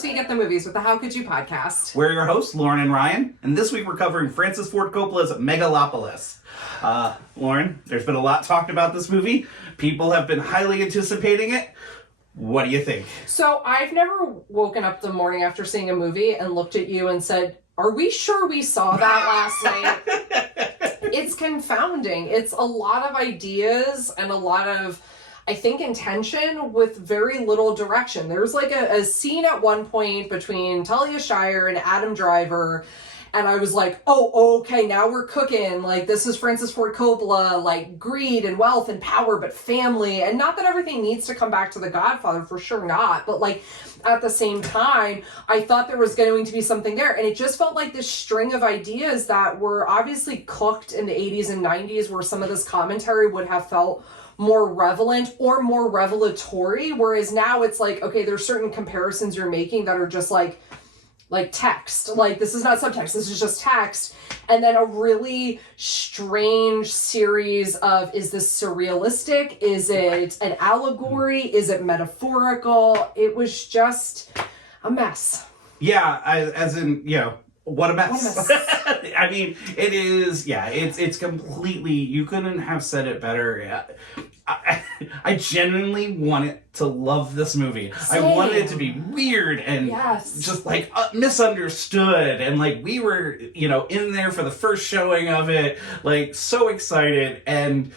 This Week at the Movies with the How Could You podcast. We're your hosts, Lauren and Ryan, and this week we're covering Francis Ford Coppola's Megalopolis. Lauren, there's been a lot talked about this movie. People have been highly anticipating it. What do you think? So I've never woken up the morning after seeing a movie and looked at you and said, are we sure we saw that last night? It's confounding. It's a lot of ideas and a lot of, I think, intention with very little direction. There's like a scene at one point between Talia Shire and Adam Driver, and I was like, oh, okay, now we're cooking. Like, this is Francis Ford Coppola, like, greed and wealth and power, but family. And not that everything needs to come back to The Godfather, for sure not. But, like, at the same time, I thought there was going to be something there. And it just felt like this string of ideas that were obviously cooked in the 80s and 90s, where some of this commentary would have felt more relevant or more revelatory. Whereas now it's like, okay, there's certain comparisons you're making that are just like text. Like, this is not subtext, this is just text. And then a really strange series of, is this surrealistic? Is it an allegory? Is it metaphorical? It was just a mess. Yeah, as in, you know, what a mess. What a mess. I mean, it is, yeah, it's completely, you couldn't have said it better. Yeah. I genuinely wanted to love this movie. Same. I wanted it to be weird and just like misunderstood, and like we were, you know, in there for the first showing of it, like so excited, and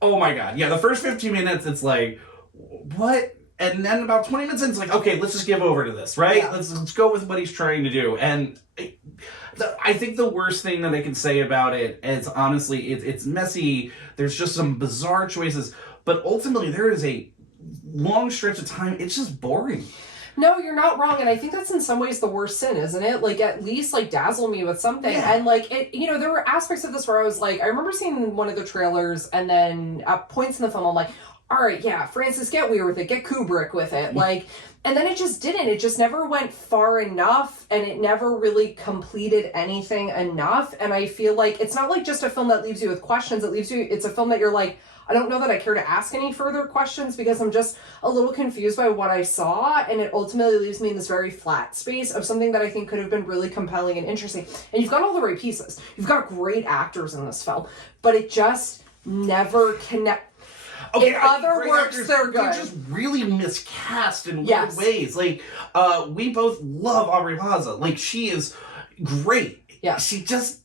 oh my god, yeah, the first 15 minutes it's like, what? And then about 20 minutes in, it's like, okay, let's just give over to this, right? Yeah. Let's go with what he's trying to do. And I think the worst thing that I can say about it is, honestly, it's messy. There's just some bizarre choices. But ultimately, there is a long stretch of time, it's just boring. No, you're not wrong. And I think that's in some ways the worst sin, isn't it? Like, at least, like, dazzle me with something. Yeah. And, like, it, you know, there were aspects of this where I was like, I remember seeing one of the trailers, and then at points in the film, I'm like, all right, yeah, Francis, get weird with it. Get Kubrick with it. Like, and then it just didn't. It just never went far enough, and it never really completed anything enough. And I feel like it's not like just a film that leaves you with questions. It's a film that you're like, I don't know that I care to ask any further questions because I'm just a little confused by what I saw, and it ultimately leaves me in this very flat space of something that I think could have been really compelling and interesting. And you've got all the right pieces. You've got great actors in this film, but it just never connects. Okay, in other words, actors, they're good. They're just really miscast in weird Yes. ways. Like, we both love Aubrey Plaza. Like, she is great. Yeah. She just...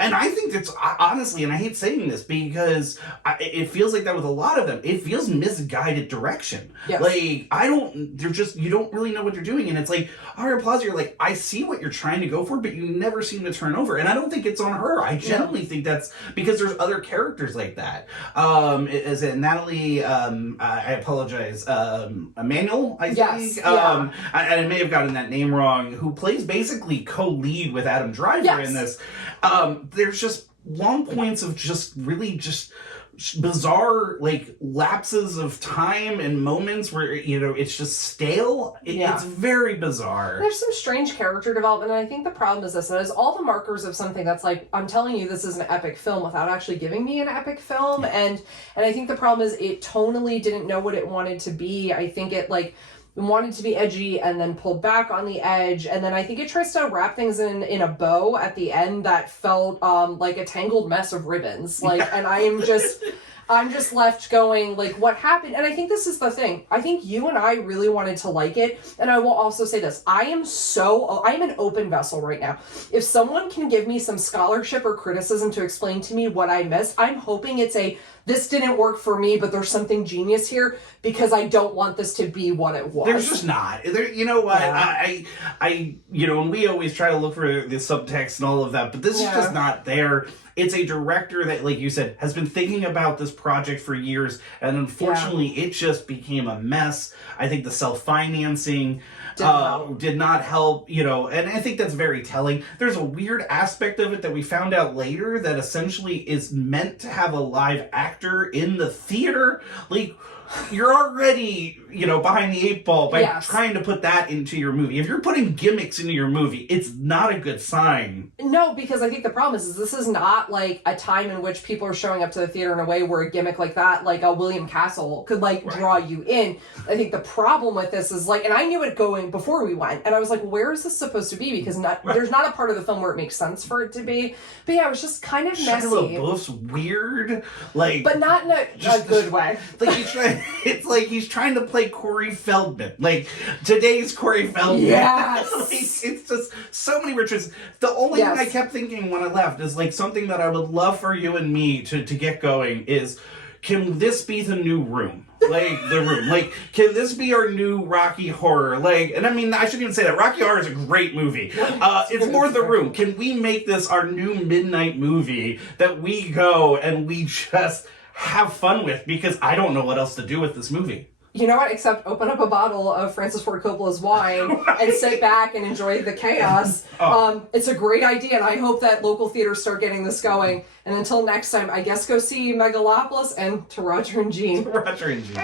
And I think that's, honestly, and I hate saying this because it feels like that with a lot of them. It feels misguided direction. Yes. Like, you don't really know what they're doing. And it's like, Aubrey Plaza, you're like, I see what you're trying to go for, but you never seem to turn over. And I don't think it's on her. I genuinely think that's because there's other characters like that. Is it Nathalie, I apologize, Emmanuel, I think? Yes. Yeah. I may have gotten that name wrong, who plays basically co-lead with Adam Driver in this. There's just long points of just really just bizarre, like, lapses of time and moments where, you know, it's just stale. It's very bizarre. There's some strange character development, and I think the problem is this. It has all the markers of something that's like, I'm telling you this is an epic film without actually giving me an epic film. And I think the problem is it tonally didn't know what it wanted to be. I think it, like, wanted to be edgy and then pulled back on the edge, and then I think it tries to wrap things in a bow at the end that felt like a tangled mess of ribbons. Like, and I'm just left going, like, what happened? And I think this is the thing. I think you and I really wanted to like it, and I will also say this. I am an open vessel right now. If someone can give me some scholarship or criticism to explain to me what I missed, I'm hoping it's this didn't work for me, but there's something genius here, because I don't want this to be what it was. There's just not. You know what? Yeah. I you know, and we always try to look for the subtext and all of that, but this is just not there. It's a director that, like you said, has been thinking about this project for years, and unfortunately, it just became a mess. I think the self-financing did not help, you know, and I think that's very telling. There's a weird aspect of it that we found out later that essentially is meant to have a live actor in the theater. Like, you're already, behind the 8 ball by Yes. trying to put that into your movie. If you're putting gimmicks into your movie, it's not a good sign. No, because I think the problem is this is not like a time in which people are showing up to the theater in a way where a gimmick like that, like a William Castle, could draw you in. I think the problem with this is and I knew it going before we went, and I was like, where is this supposed to be? Because there's not a part of the film where it makes sense for it to be. But yeah, it was just kind of messy. Shia LaBeouf's weird, but not in a good way. It's like he's trying to play Corey Feldman, today's Corey Feldman. Yes. It's just so many rituals. The only thing I kept thinking when I left is something that I would love for you and me to get going is, can this be the new Room? The Room. Can this be our new Rocky Horror? And I mean, I shouldn't even say that. Rocky Horror is a great movie. It's more The Room. Can we make this our new midnight movie that we go and we just have fun with? Because I don't know what else to do with this movie. You know what? Except open up a bottle of Francis Ford Coppola's wine and sit back and enjoy the chaos. It's a great idea, and I hope that local theaters start getting this going. And until next time, I guess go see Megalopolis and To Roger and Jean. To Roger and Jean.